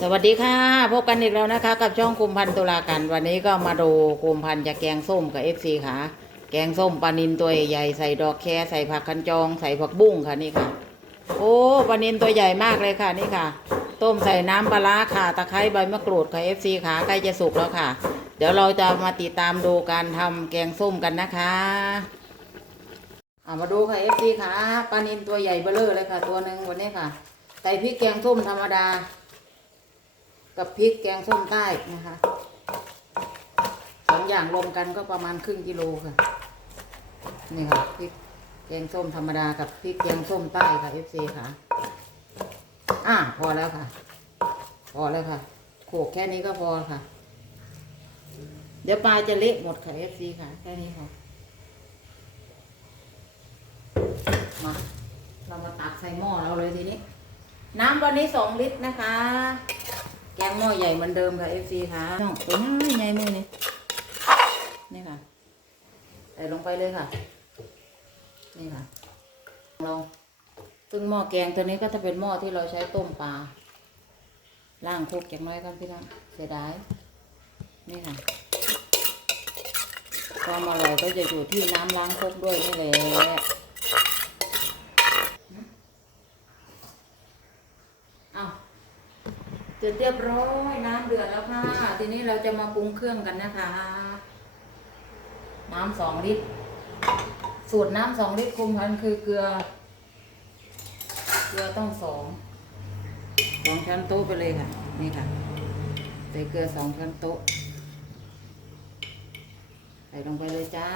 สวัสดีค่ะพบกันอีกแล้วนะคะ กับช่องคุมพันธ์ตุลากัน วันนี้ก็มาดูคุมพันธ์จะแกงส้มกับเอฟซีค่ะ แกงส้มปลานินตัวใหญ่ใส่ดอกแคใส่ผักคันจองใส่ผักบุ้งค่ะนี่ค่ะ โอ้ปลานินตัวใหญ่มากเลยค่ะนี่ค่ะ ต้มใส่น้ำปลาค่ะตะไคร้ใบมะกรูดค่ะเอฟซีค่ะใกล้จะสุกแล้วค่ะ เดี๋ยวเราจะมาติดตามดูการทำแกงส้มกันนะคะเอามาดูค่ะเอฟซีค่ะปลานินตัวใหญ่เบ้อเลอเลยค่ะ ตัวหนึ่งวันนี้ค่ะใส่พริกแกงส้มธรรมดา กับพริกแกงส้มใต้นะคะสองอย่างรวมกันก็ประมาณครึ่งกิโลค่ะ นี่ค่ะพริกแกงส้มธรรมดากับพริกแกงส้มใต้ค่ะเอฟซีค่ะ อ่าพอแล้วค่ะ พอแล้วค่ะโขกแค่นี้ก็พอค่ะ เดี๋ยวปลาจะเละหมดค่ะเอฟซีค่ะ แค่นี้ค่ะ มา เรามาตักใส่หม้อเราเลยทีนี้ น้ำวันนี้สองลิตรนะคะ แกงหม้อใหญ่เหมือนเดิมค่ะเอฟซีค่ะน้องตัวน้อยใหญ่มือนี่นี่ค่ะ ใส่ลงไปเลยค่ะ นี่ค่ะลองซึ่งหม้อแกงตัวนี้ก็จะเป็นหม้อที่เราใช้ต้มปลาล่างคุกอย่างน้อยกันพี่น้องเสียดายนี่ค่ะความอร่อยก็จะอยู่ที่น้ำล้างคุกด้วยนี่แหละ เอาเส ร็จเรียบร้อยน้ำเดือดแล้วค่ะ ทีนี้เราจะมาปรุงเครื่องกันนะคะ น้ำสองลิตร สูตรน้ำสองลิตรคุมพันคือเกลือ เกลือต้องสองสองช้อนโต๊ะไปเลยค่ะ นี่ค่ะ ใส่เกลือสองช้อนโต๊ะ ใส่ลงไปเลยจ้า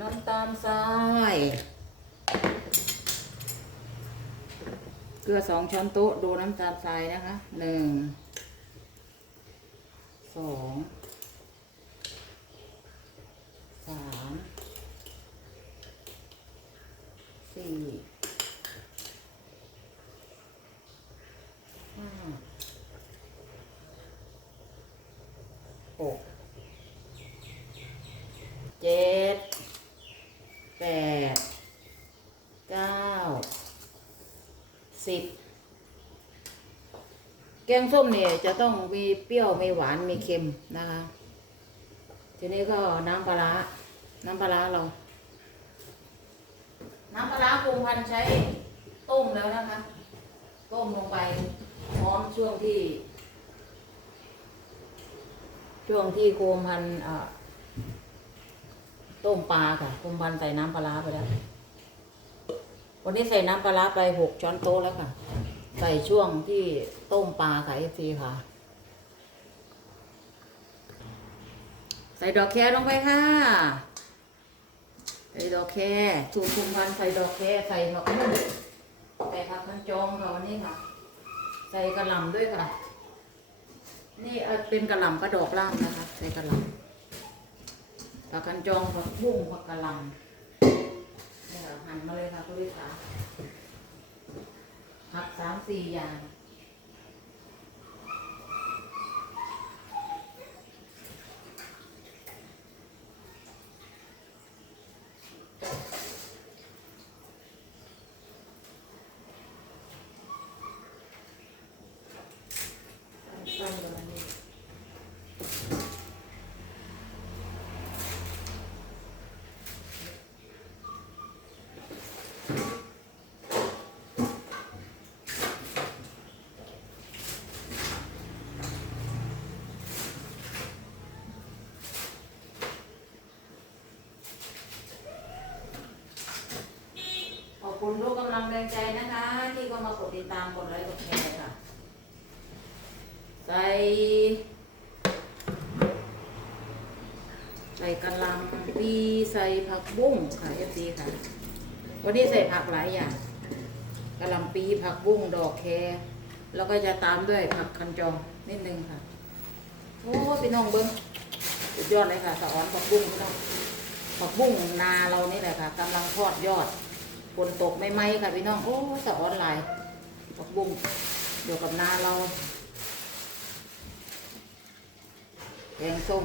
น้ำตาลทราย เก ลือสองช้อนโต๊ะดูน้ำตาลทรายนะคะหนึ่งสองสามสี่ห้าหกเจ็ดแปดเก้า สิบแกงส้มเนี่ยจะต้องมีเปรี้ยวมีหวานมีเค็มนะคะ ทีนี้ก็น้ำปลาร้าน้ำปลาร้าเรา น้ำปลาร้าปรุงพันใช้ต้มแล้วนะคะ ต้มลงไปพร้อมช่วงที่ ช่วงที่โคมพันต้มปลาค่ะโคมพันใส่น้ำปลาร้าไปแล้ว วันนี้ใส่น้ำปลาร้าไปหกช้อนโต๊ะแล้วค่ะ ใส่ช่วงที่ต้มปลาค่ะเอฟซีค่ะ ใส่ดอกแครลงไปค่ะ ใส่ดอกแคสูตรคุมพันใส่ดอกแคใส่ผักบุ้งใส่ผักคันจองค่ะวันนี้ค่ะ ใส่กระหล่ำด้วยค่ะ นี่เป็นกระหล่ำกระดอกล่างนะคะ ใส่กระหล่ำผักคันจองผักบุ้งผักกระหล่ำ หันมาเลยค่ะคุณลิสาผักสามสี่อย่าง ต้มกันมานี่ขอบ คุณทุกกำลังแรงใจนะคะ ที่เข้ามากดติดตามกดไลค์กดแชร์ค่ะใส่ใส่กะหล่ำปีใส่ผักบุ้งค่ะเอฟซีค่ะ วันนี้ใส่ผักหลายอย่างกะหล่ำปีผักบุ้งดอกแครแล้วก็จะตามด้วยผักคันจองนิดนึงค่ะ โอ้พี่น้องเบิ้งสุดยอดเลยค่ะสะออนผักบุ้งพี่น้องผักบุ้งนาเรานี่แหละค่ะกำลังทอดยอด ฝนตกไม่ไหมค่ะพี่น้องโอ้สะออนหลายผักบุ้งเดี๋ยวกับนาเราแกงส้ม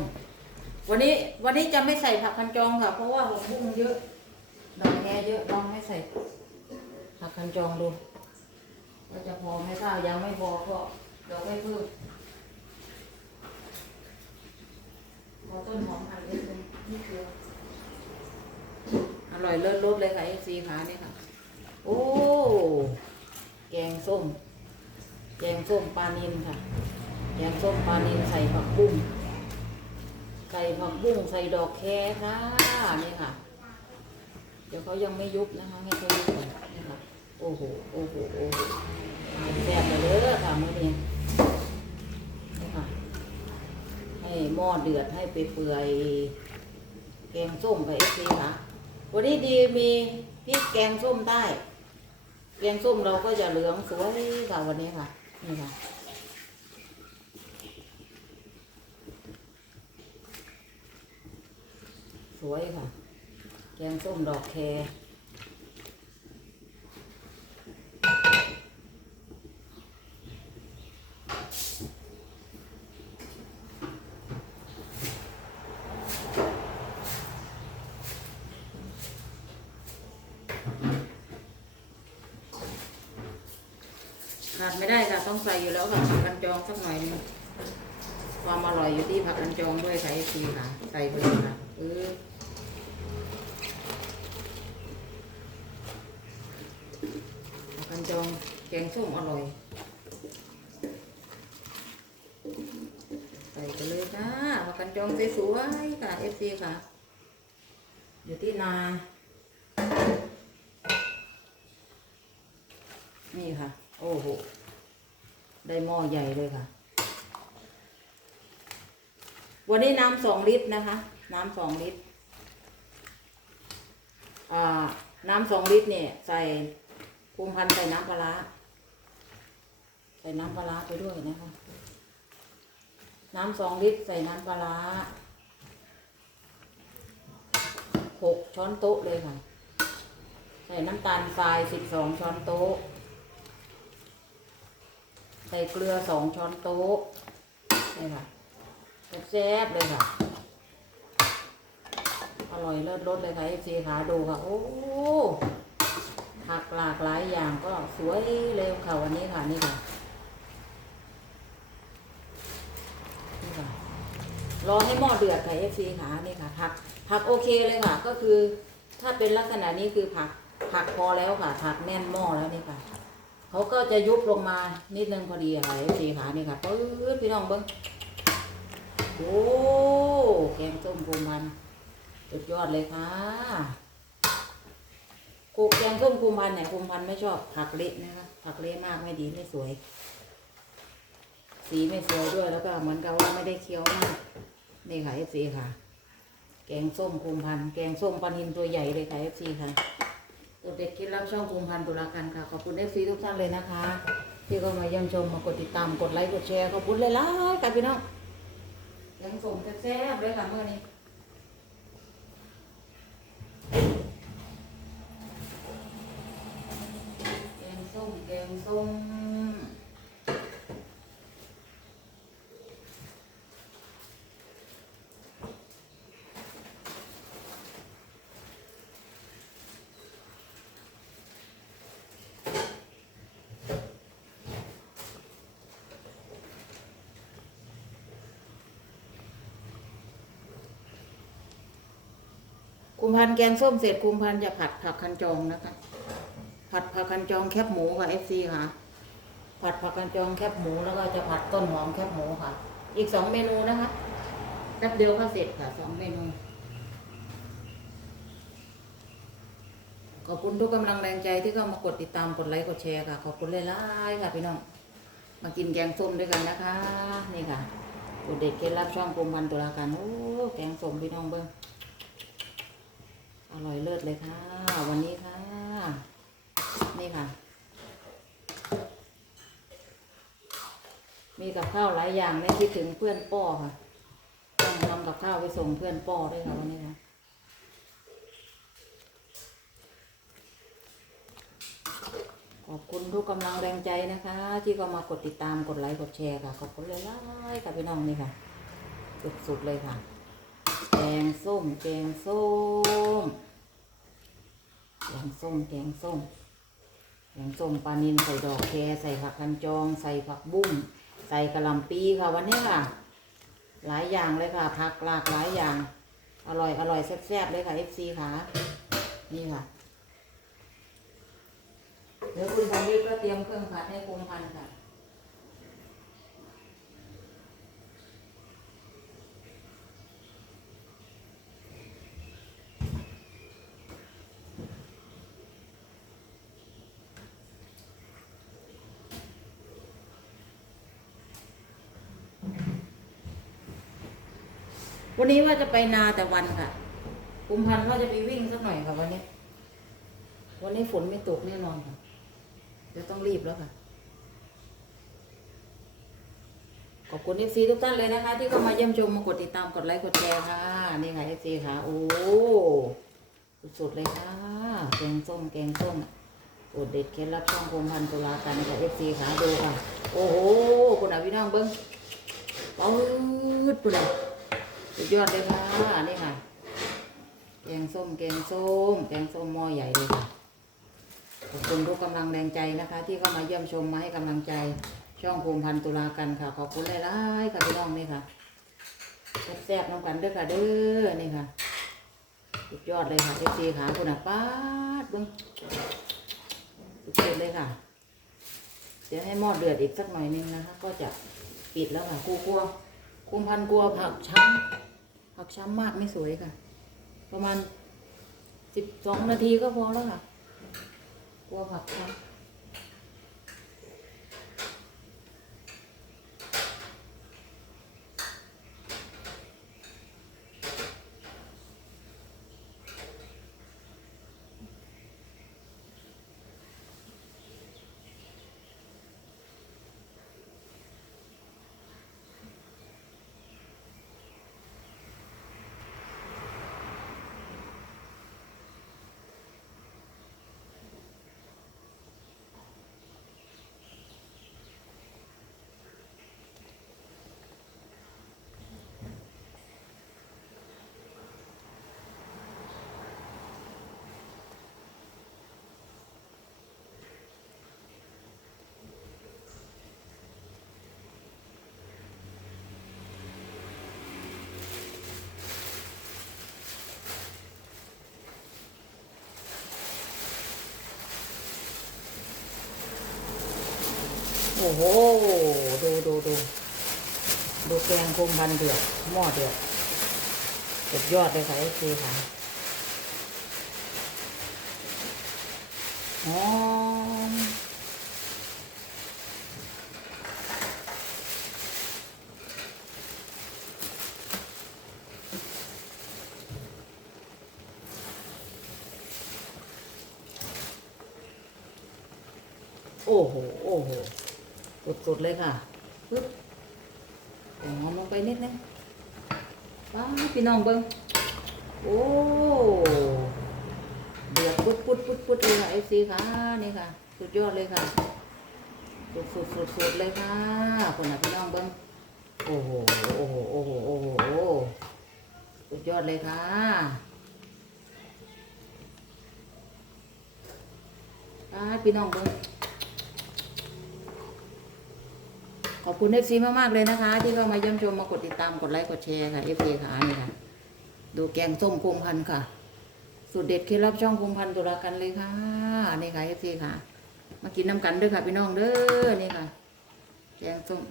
วันนี้วันนี้จะไม่ใส่ผักคันจองค่ะ เพราะว่าผักบุ้งเยอะดอกแคเยอะลองไม่ใส่ผักคันจองดูก็จะพอไหม่ทราบยังไม่พอก็เดี๋ยวไม่เพิ่มขอต้นหอมหั่นเล็กนึงนี่คือ อร่อยเลิศรสเลยค่ะเอฟซีขานี่ค่ะ โอ้ แกงส้ม แกงส้มปลานินค่ะ แกงส้มปลานินใส่ผักบุ้งใส่ผักบุ้งใส่ดอกแคค่ะนี่ค่ะ เดี๋ยวเขายังไม่ยุบนะคะให้เขายุบก่อนนี่ค่ะโอ้โหโอ้โหโอ้โหแซ่บไปเลยค่ะมื้อนี้นี่ค่ะ ให้หม้อเดือดให้ไปเปื่อยแกงส้มกับเอฟซีค่ะ วันนี้ดีมีพริกแกงส้มใต้ แกงส้มเราก็จะเหลืองสวยค่ะวันนี้ค่ะ นี่ค่ะ สวยค่ะ แกงส้มดอกแครขาดไม่ได้ค่ะ ต้องใส่อยู่ แล้วค่ะผักกันจองสักหน่อยนึงความอร่อยอยู่ที่ผักกันจองด้วยค่ะไอซีค่ะ ใส่ไปเลยค่ะเออผักกันจองแกงส้มอร่อย ใส่ไปเลยค่ะผักกันจองสวยๆค่ะเอฟซีค่ะ อยู่ที่นา นี่ค่ะ โอ้โห ได้หม้อใหญ่เลยค่ะ วันนี้น้ำสองลิตรนะคะ น้ำสองลิตรน้ำสองลิตรเนี่ยใส่ภูมิพันธ์ใส่น้ำปลาร้าใส่น้ำปลาร้าไปด้วยนะคะ น้ำสองลิตรใส่น้ำปลาร้าหกช้อนโต๊ะเลยค่ะ ใส่น้ำตาลทรายสิบสองช้อนโต๊ะ ส่เกลือสองช้อนโต๊ะนี่ค่ะแซ่บเลยค่ะ อร่อยเลิศรสเลยค่ะเอฟซีขาดูค่ะ โอ้ผักหลากหลายอย่างก็สวยเร็วค่ะวันนี้ค่ะนี่ค่ะนี่ค่ะรอให้หม้อเดือดค่ะเอฟซีค่ะนี่ค่ะผักผักโอเคเลยค่ะ ก็คือถ้าเป็นลักษณะนี้คือผักผักพอแล้วค่ะ ผักแน่นหม้อแล้วนี่ค่ะ เขาก็จะยุบลงมานิดนึงพอดีค่ะเอฟซีค่ะนี่ค่ะปื๊ดพี่น้องเบิ้งโอ้แกงส้มภูมิพันสุดยอดเลยค่ะกูแกงส้มคุมพันเนี่ยคุมพันไม่ชอบผักเละนะคะผักเละมากไม่ดีไม่สวย สีไม่สวยด้วยแล้วก็เหมือนกับว่าไม่ได้เคี้ยวมากนี่ค่ะเอฟซีค่ะ แกงส้มคุมพันแกงส้มปลานินตัวใหญ่เลยค่ะเอฟซีค่ะ กดเด็กคิดรับช่องคุมพันธุ์ตุลากันค่ะ ขอบคุณเอฟซีทุกท่านเลยนะคะ ที่ก็มาเยี่ยมชมมากดติดตามกดไลค์กดแชร์ขอบคุณเลยล่ะค่ะพี่น้องยังส่งแซ่บๆเลยค่ะเมื่อนี้แกงส้มแกงส้ม พันแกงส้มเสร็จคุมพันจะผัดผักคันจองนะคะ ผัดผักคันจองแคบหมูค่ะเอฟซีค่ะ ผัดผักคันจองแคบหมูแล้วก็จะผัดต้นหอมแคบหมูค่ะ อีกสองเมนูนะคะแป๊บเดียวก็เสร็จค่ะสองเมนู ขอบคุณทุกกำลังแรงใจที่เข้ามากดติดตามกดไลค์กดแชร์ค่ะ ขอบคุณเลยล่ๆค่ะพี่น้อง มากินแกงส้มด้วยกันนะคะ นี่ค่ะตัวเด็กเคล็ดลับช่องกรมพันตุลาการโอ้แกงส้มพี่น้องเบิ้ง อร่อยเลิศเลยค่ะ วันนี้ค่ะ นี่ค่ะ มีกับข้าวหลายอย่างเนี่คิดถึงเพื่อนป้อค่ะต้องทำกับข้าวไปส่งเพื่อนป้อด้วยค่ะวันนี้ค่ะขอบคุณทุกกำลังแรงใจนะคะ ที่ก็มากดติดตามกดไลค์กดแชร์ค่ะ ขอบคุณเลยล่ะค่ะพี่น้องนี่ค่ะ สุดๆเลยค่ะ แกงส้ม แกงส้ม แกงส้ม แกงส้ม แกงส้มปลานิลใส่ดอกแคใส่ผักคันจอง ใส่ผักบุ้ง ใส่กระหล่ำปีค่ะวันนี้ค่ะ หลายอย่างเลยค่ะผักหลากหลายอย่าง อร่อยอร่อยแซ่บๆเลยค่ะ FC ค่ะ นี่ค่ะ เดี๋ยวคุณพันธุ์ก็เตรียมเครื่องผัดให้คุณพันธุ์ค่ะ วันนี้ว่าจะไปนาแต่วันค่ะกุมพันธ์ว่าจะไปวิ่งสักหน่อยค่ะวันนี้ วันนี้ฝนไม่ตกแน่นอนค่ะเดี๋ยวต้องรีบแล้วค่ะ ขอบคุณเอฟซีทุกท่านเลยนะคะ ที่เข้ามาเยี่ยมชมมากดติดตามกดไลค์กดแชร์ค่ะ นี่ค่ะเอฟซีค่ะ โอ้สุดๆเลยค่ะ แกงส้มแกงส้มโอดเด็ดเคล็ดลับช่องคมพันตุลากันค่ะเอฟซีค่ะดูค่ะ โอ้โหคุณอาพี่น้องเบิ้งปืดปุ๊ดเลย สุดยอดเลยค่ะนี่ค่ะ แกงส้มแกงส้มแกงส้มหม้อใหญ่เลยค่ะขอบคุณทุกกำลังแรงใจนะคะ ที่เข้ามาเยี่ยมชมมาให้กำลังใจช่องภูมิพันธ์ตุลากันค่ะ ขอบคุณหลายๆค่ะพี่น้องนี่ค่ะแซ่บๆน้องกันเด้อค่ะเด้อนี่ค่ะสุดยอดเลยค่ะเอฟซีขาคุณอะป้าดบึ้งสุดยอดเลยค่ะ เดี๋ยวให้หม้อเดือดอีกสักหน่อยนึงนะคะ ก็จะปิดแล้วค่ะกลัวกลัวคุมพันกลัวผักช้ำ ผักช้ำมากไม่สวยค่ะ ประมาณสิบสองนาทีก็พอแล้วค่ะ กลัวผักช้ำ อ้โห ดูดูดูดูแกงคมพันเดือดหม้อเดือดสุดยอดเลยค่ะไอ้ซีค่ะหอมโอ้โห โอ้โห สดๆเลยค่ะปึ๊บหอมลงไปนิดนึงว้าพี่น้องเบิ้งโอ้เดือดปุ๊ดปุ๊ดปุ๊ดปุ๊ดเลยค่ะไอซีค่ะนี่ค่ะ สุดยอดเลยค่ะสุดสุดสุดสุดเลยค่ะคนน่ะพี่น้องเบิ้งโอ้โหโอ้โหโอ้โหโอ้โหสุดยอดเลยค่ะอ่าพี่น้องเบิ้ง ขอบ คุณเอฟซีมากๆเลยนะคะ ที่เข้ามาเยี่ยมชมมากดติดตามกดไลค์กดแชร์ค่ะเอฟซีค่ะนี่ค่ะ ดูแกงส้มคุมพันค่ะสูตรเด็ดเคล็ดลับช่องคุมพันตุลากันเลยค่ะนี่ค่ะเอฟซีค่ะ มากินน้ำกันเด้อค่ะพี่น้องเด้อนี่ค่ะ แกงส้ม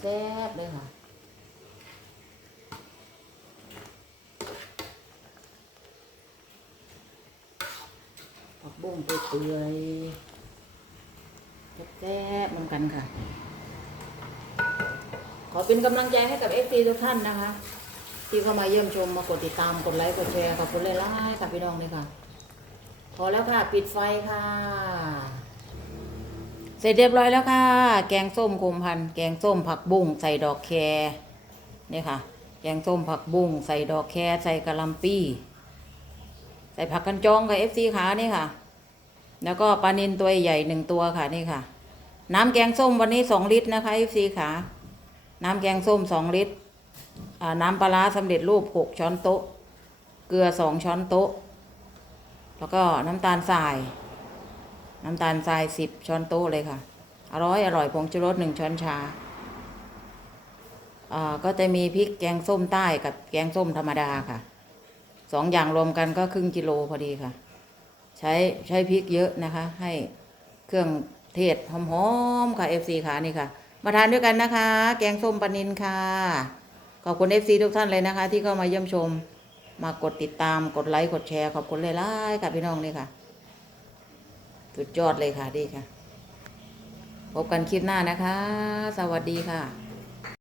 แซ่บเลยค่ะผักบุ้งเปื่อย ซ่บๆเหมือนกันค่ะ ขอเป็นกำลังใจให้กับเอฟซีทุกท่านนะคะ ที่เข้ามาเยี่ยมชมมากดติดตามกดไลค์กดแชร์ขอบคุณเลยล่ะค่ะพี่น้องเลยค่ะ พอแล้วค่ะ ปิดไฟค่ะ เสร็จเรียบร้อยแล้วค่ะ แกงส้มคมพันแกงส้มผักบุ้งใส่ดอกแครนี่ค่ะ แกงส้มผักบุ้งใส่ดอกแครใส่กะหล่ำปี้ใส่ผักกันจองกับเอฟซีขานี่ค่ะ แล้วก็ปลานินตัวใหญ่หนึ่งตัวค่ะนี่ค่ะ น้ำแกงส้มวันนี้สองลิตรนะคะ FC ค่ะน้ำแกงส้มสองลิตร น้ำปลาสำเร็จรูปหกช้อนโต๊ะ เกลือสองช้อนโต๊ะ แล้วก็น้ำตาลทราย น้ำตาลทรายสิบช้อนโต๊ะเลยค่ะ อร่อยอร่อยผงชูรสหนึ่งช้อนชาอ่าก็จะมีพริกแกงส้มใต้กับแกงส้มธรรมดาค่ะสองอย่างรวมกันก็ครึ่งกิโลพอดีค่ะ ใช้ใช้พริกเยอะนะคะ ให้เครื่อง เทศหอมๆค่ะเอฟซีค่ะนี่ค่ะ มาทานด้วยกันนะคะ แกงส้มปลานินค่ะ ขอบคุณเอฟซีทุกท่านเลยนะคะ ที่เข้ามาเยี่ยมชม มากดติดตามกดไลค์กดแชร์ขอบคุณเลยล่ๆค่ะพี่น้องนี่ค่ะ สุดยอดเลยค่ะดีค่ะ พบกันคลิปหน้านะคะ สวัสดีค่ะ